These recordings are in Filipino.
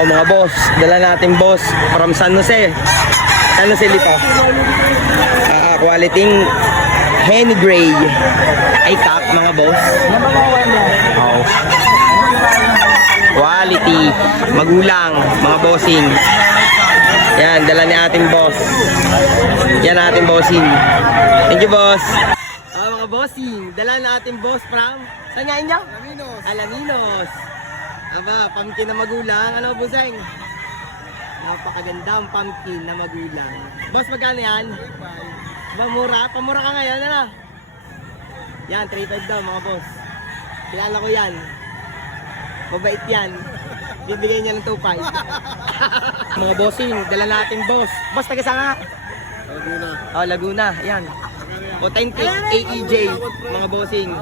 Oh mga boss, dala natin boss from San Jose. San Jose Lipa. Quality Henny Gray. Ay kak mga boss. Oh. Quality, magulang, mga bossing. Yan, dala ni ating boss. Yan ating bossing. Thank you boss. Mga bossing, dala na ating boss from saan nga inyo? Alaminos. Alaminos. Aba, pumpkin na magulang. Ano buseng? Napakagandang pumpkin na magulang. Boss, magkano yan? Pamura? Pamura ka ngayon, ano? Yan, 3.5 daw mga boss. Kilala ko yan. Mabait yan. Bibigyan niya ng 2.5. Mga bossing, dala natin boss. Boss, taga saan nga? Laguna. Oh, Laguna. Yan. Authentic AEJ, mga bossing.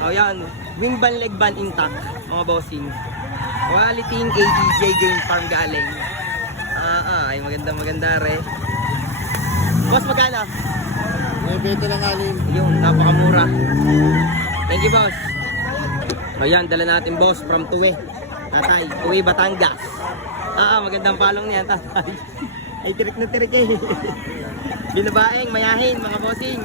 Oh, yan. Wing ban, leg ban intact, mga bossing. Quality AEJ game farm galing. Ay maganda re. Boss, magkano? May benta ng alim. Yun, napakamura. Thank you, boss. Ayan, dala natin boss from Tuwe. Tatay, Tuwe, Batangas. Magandang palong niyan, tatay. Ay, tirik na tirik eh. Binabaeng, mayahin, mga bossing.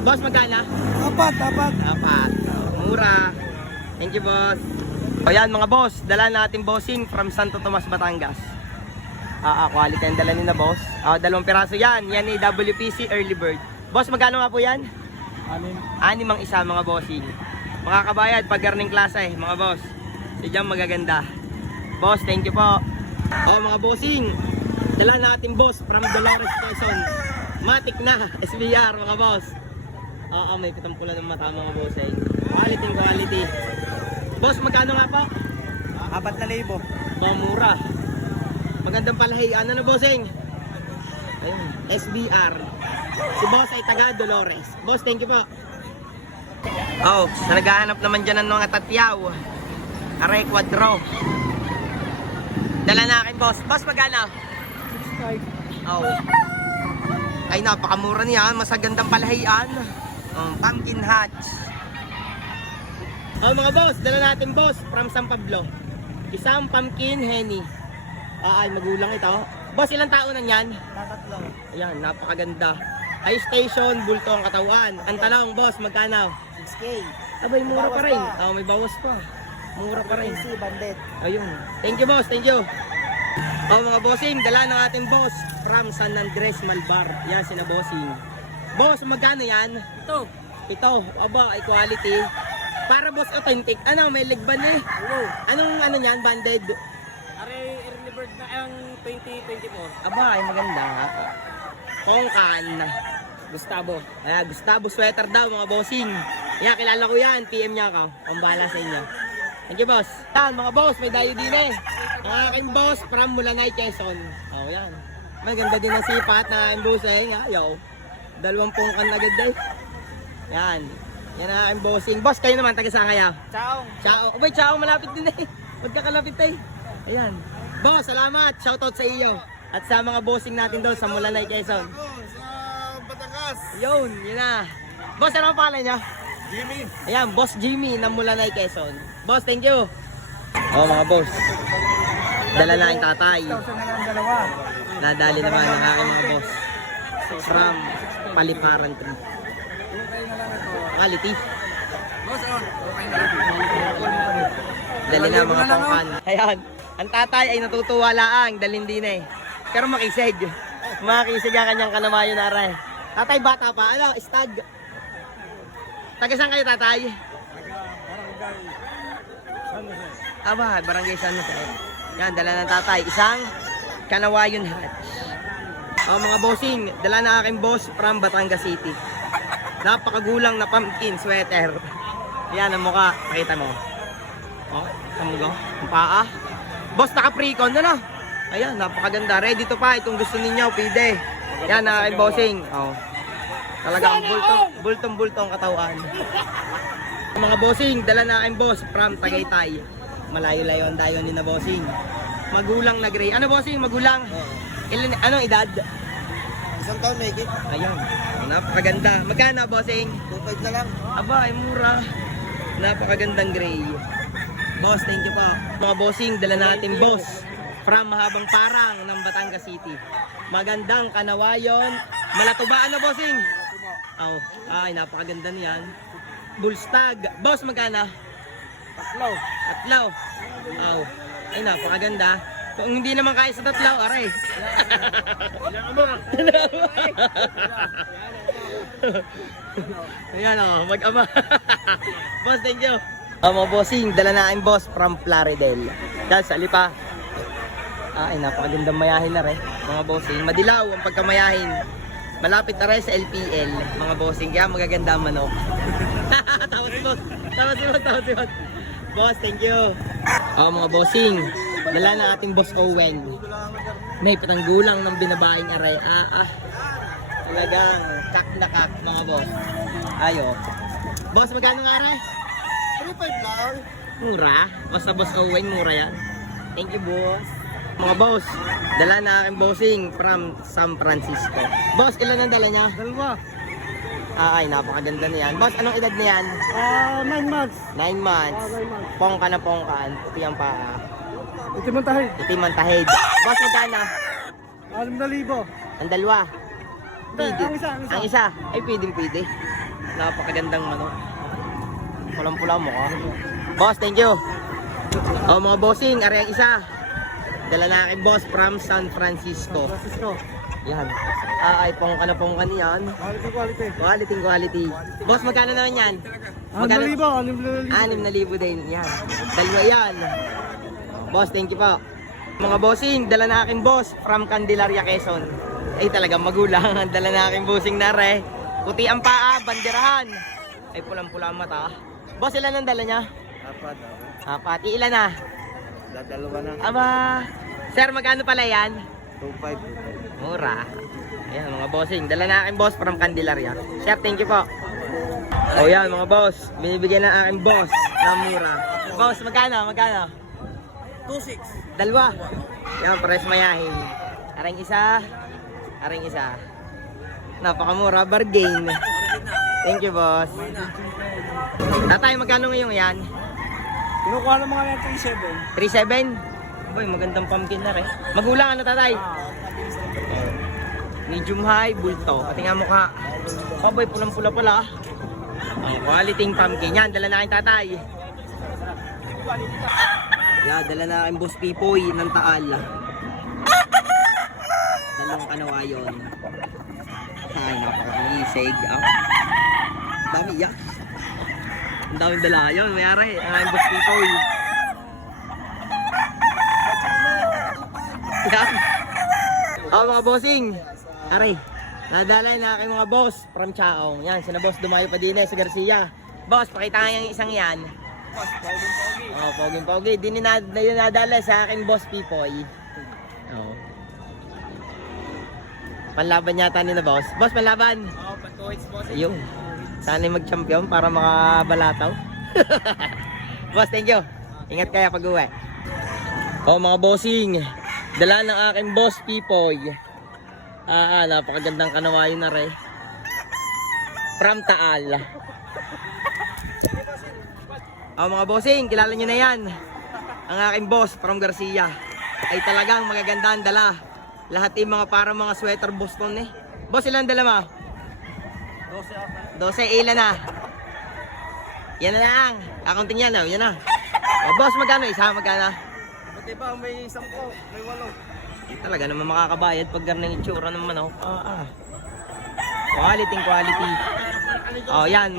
Boss, magkana? Apat. Mura. Thank you, boss. Ayan, mga boss, dala natin bossing from Santo Tomas, Batangas. Quality ang dala nila, boss. 2 piraso yan. Yan ay WPC Early Bird. Boss, magkano nga po yan? 6 ang isa, mga bossing. Mga kabayad, pag garning klase, mga boss. Sidyang magaganda. Boss, thank you po. Mga bossing, dala natin boss from Dolores, Quezon. Matik na, SBR, mga boss. May pitang pula ng mata, mga boss. Quality. Boss, magkano nga po? 4,000. Mura. Magandang palahian. Ano, bossing? Ayun, SBR. Si boss ay taga Dolores. Boss, thank you po. Sa naghahanap naman dyan ng mga tatyaw. Aray, quadro. Dala na akin, boss. Boss, magkano? 6.5. Ay, napakamura niya. Masagandang palahian. Pumpkin hatch. Mga boss, dala natin, boss, from San Pablo. Isang pumpkin henny. Ay, magulang ito. Boss, ilang taon na yan? 3. Ayan, napakaganda. Ay, station, bulto ang katawan. Ang tanong, boss, magkano? 6K. Abay, mura Bawas pa rin. pa. May bawas pa. Mura pa rin. PC bandit. Ayun. Thank you, boss. Thank you. Mga bossing, dala ng ating boss from San Andres, Malbar. Yan, sina bossing. Boss, magkano yan? Ito. Aba, quality. Para boss authentic. May leg ban eh. Anong yan, banded? Early bird na ang 2024. Aba, ay maganda. Tongkan. Gustavo. Gustavo sweater daw, mga bossing. Kilala ko yan. PM niya ka. Ang bahala sa inyo. Thank you, boss. Yan, mga boss, may dayo din eh. Ang aking boss from Mulanay, Quezon. Yan. Maganda din ang sipat na boss eh. Ayaw. 20 kan agad eh. Yan. Yan ang aking bossing. Boss, kayo naman, taga saan kaya? Ciao. Abay, ciao, malapit din eh. Huwag ka kalapit eh. Ayan. Boss, salamat. Shoutout sa iyo. At sa mga bossing natin doon sa Mulanay, Quezon. Sa Batangas. Yun na. Boss, ano ang pangalan niya? Jimmy. Ayan, Boss Jimmy ng Mulanay, Quezon. Boss, thank you. Mga boss. Dala na yung tatay. Nadali naman ng aking mga boss. From Paliparan 3. Quality. Dali na mga tongkan. Ayan. Ang tatay ay natutuwa laang. Dalhin din eh. Pero makisig. Makisig ang kanyang kanamayo na rin. Tatay bata pa. Stag. Taga saan kayo, tatay? Barangay San Jose. Yan, dala ng tatay. Isang Kanawayon hatch. Mga bossing, dala na aking boss from Batangas City. Napakagulang na pumpkin sweater. Yan ang mukha. Pakita mo. Kamugo. Ang paa. Boss, naka-precon na. Ayan, napakaganda. Ready to pa. Itong gusto ninyo, pwede. Yan ang aking bossing. Talagang bultong-bultong katawan. Mga bossing, dala na aking boss from Tagaytay. Malayo-layo ang dayon ni na bossing. Magulang na gray. Ano bossing? Magulang? Anong edad? 1 taon may gift. Ayan. Napakaganda. Magkano bossing? 2.5 na lang. Aba, ay mura. Napakagandang gray. Boss, thank you po. Mga bossing, dala natin boss from Mahabang Parang ng Batangas City. Magandang kanawayon. Malatubaan na bossing. Oh, ay napakaganda niyan. Bullstag. Boss, magkano? Tatlo. Oh, ay napakaganda. Kung hindi naman kaya sa tatlo, aray. Ayan o, mag-ama. Boss, thank you. Mga bossing, dala na ang boss from Plaridel. Dahil sa lipa. Ay, napakagandang mayahin na rin. Mga bossing, madilaw ang pagkamayahin. Malapit na rin sa LPL. Mga bossing, kaya magaganda ang manok. Tawa si boss. Boss, thank you. Mga bossing, dala na ating boss Owen. May patanggulang ng binabaing aray. Talagang kak na kak, mga boss. Ayo. Boss, magkano nga aray? 3.5 lang. Mura? O sa boss Owen, mura yan. Thank you, boss. Mga boss, dala na aking bossing from San Francisco. Boss, ilan ang dala niya? Dalawa. Ay, napakaganda na yan. Boss, anong edad na yan? 9 months. 9 months. 9 months. Pongka na pongkaan. Puti ang paa. Ito man tayo. Puti man tahid. Boss, magkano? 6,000. Ang dalawa. Pwede. Ang isa. Ang isa. Ay, pwede. Napakagandang manok. Pulang-pula mo ka. Boss, thank you. Mga bossing, ari ang isa. Dala na aking boss from San Francisco. Francisco. Yan. Ay, pongka na pongka niyan. Quality. Quality. Boss, magkano naman yan? 6,000. 6,000 din. Yan. Dalawa yan. Boss, thank you po. Mga bossing, dala na aking boss from Candelaria, Quezon. Ay, talagang magulang. Dala na aking bossing na re. Puti ang paa, banderahan. Ay, pulang-pula ang mata. Boss, ilan ang dala niya? Apat. Ilan na? Dalawa na. Aba. Sir, magkano pala yan? 2.5. Mura. Ayan mga bossing. Dala na aking boss from Candelaria. Sir, thank you po. O yan mga boss. Binibigyan na aking boss na mura. Boss, magkano? 2.6. Dalawa. Yan, pares mayahin. Aring isa. Napakamura. Bargain. Thank you, boss. Tatay, magkano ngayon yan? Kinukuha ng mga yan 3.7? 3.7. Boy, magandang pumpkin na rin. Magulang ano, tatay? Medium high, bulto. Pati nga mukha. Boy, pulang-pula pala. Quality pumpkin. Yan, dala na aking tatay. Yan, dala na aking boss Pipoy ng Taal. Dalawang kanawayon. Ay, napakamisig. Dami yan. Ang daming dala yun. Mayari, ang aking boss Pipoy. Yan. Mga bossing. Aray, nadalay na aking mga boss from Chaong. Yan, sina boss Dumayo pa din sa Garcia. Boss, pakita nga yung isang yan. Poging-pogi. Di nadala sa akin boss Pipoy. Panlaban yata nila boss. Boss, panlaban. Pantuwits boss. Ayun. Sana mag-champion para makabalataw. Boss, thank you. Ingat kaya pag-uwi. Mga bossing. Dala ng aking boss Pipoy. Napakagandang kanawayon na rin. From Taal. Mga bossing, kilala nyo na yan. Ang aking boss from Garcia. Ay talagang magaganda ang dala. Lahat yung mga para mga sweater Boston eh. Boss, ilan dala mo? 12, ilan na? Yan na lang. Kakunting yan, yan na. Boss, magkano? Isa, magkano? Pati ba may 10, may 8. Talaga naman makakabayad pag ganang itsura ng manok. Quality. Yan.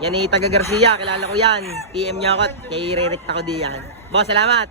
Yan ay taga Garcia. Kilala ko yan. PM niya ako. Kaya i-redirect ako diyan. Boss, salamat.